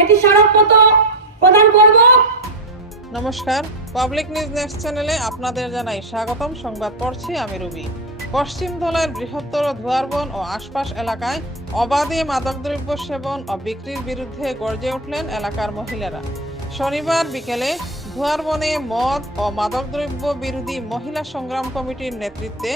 একটি স্মারকপত্র প্রদান করব। নমস্কার, পাবলিক নিউজ নেক্সট চ্যানেলে আপনাদের জানাই স্বাগতম। সংবাদ পড়ছি আমি রুবি। পশ্চিম ধলের বৃহত্তর ধুয়ারবন ও আশপাশ এলাকায় অবাধে মাদকদ্রব্য সেবন ও বিক্রির বিরুদ্ধে গর্জে উঠলেন এলাকার মহিলারা। শনিবার বিকেলে ধুয়ারবনে মদ ও মাদকদ্রব্য বিরোধী মহিলা সংগ্রাম কমিটির নেতৃত্বে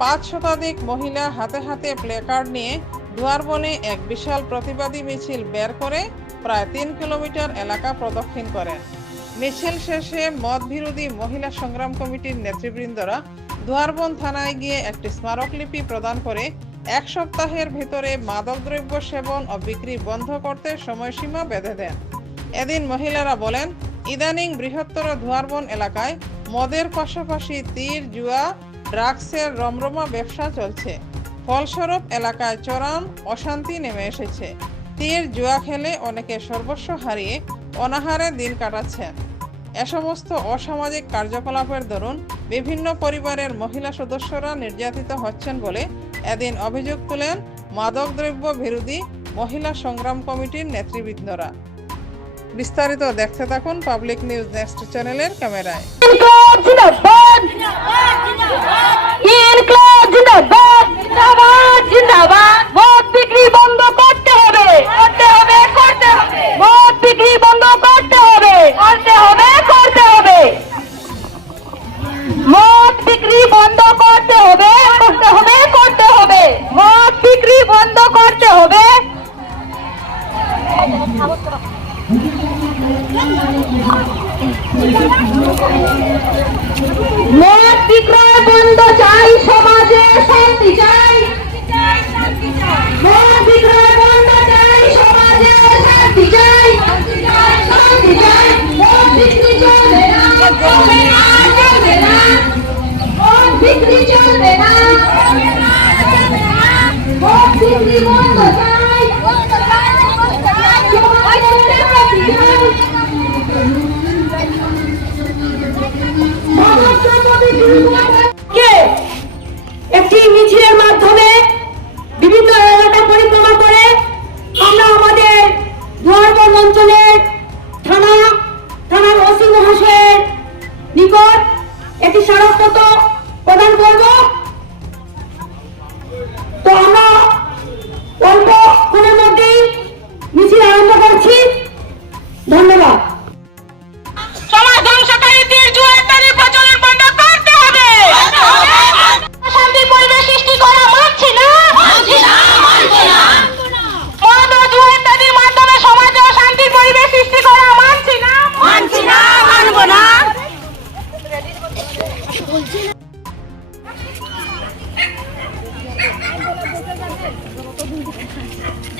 পাঁচ শতাধিক মহিলা হাতে হাতে প্লেকার্ড নিয়ে দুয়ারবনে এক বিশাল প্রতিবাদী মিছিল বের করে প্রায় তিন কিলোমিটার এলাকা প্রদক্ষিণ করেন। মিছিল শেষে মদ বিরোধী মহিলা সংগ্রাম কমিটির নেতৃবৃন্দরা দুয়ারবন থানায় গিয়ে একটি স্মারকলিপি প্রদান করে এক সপ্তাহের ভিতরে মাদকদ্রব্য সেবন ও বিক্রি বন্ধ করতে সময়সীমা বেঁধে দেন। এদিন মহিলারা বলেন, ইদানিং বৃহত্তর ধুয়ারবন এলাকায় মদের পাশাপাশি তীর, জুয়া, ড্রাগসের রমরমা ব্যবসা চলছে। ফলস্বরূপ এলাকায় চরম অশান্তি নেমে এসেছে। তীর জুয়া খেলে অনেকে সর্বস্ব হারিয়ে অনাহারে দিন কাটাচ্ছেন এ সমস্ত অসামাজিক কার্যকলাপের দরুন বিভিন্ন পরিবারের মহিলা সদস্যরা নির্যাতিত হচ্ছেন বলে এদিন অভিযোগ তুলেন মাদকদ্রব্য বিরোধী মহিলা সংগ্রাম কমিটির নেতৃবৃন্দরা। বিস্তারিত দেখতে থাকুন পাবলিক নিউজ নেক্সট চ্যানেলের ক্যামেরায়। মদ বিক্রি বন্ধ 動かない。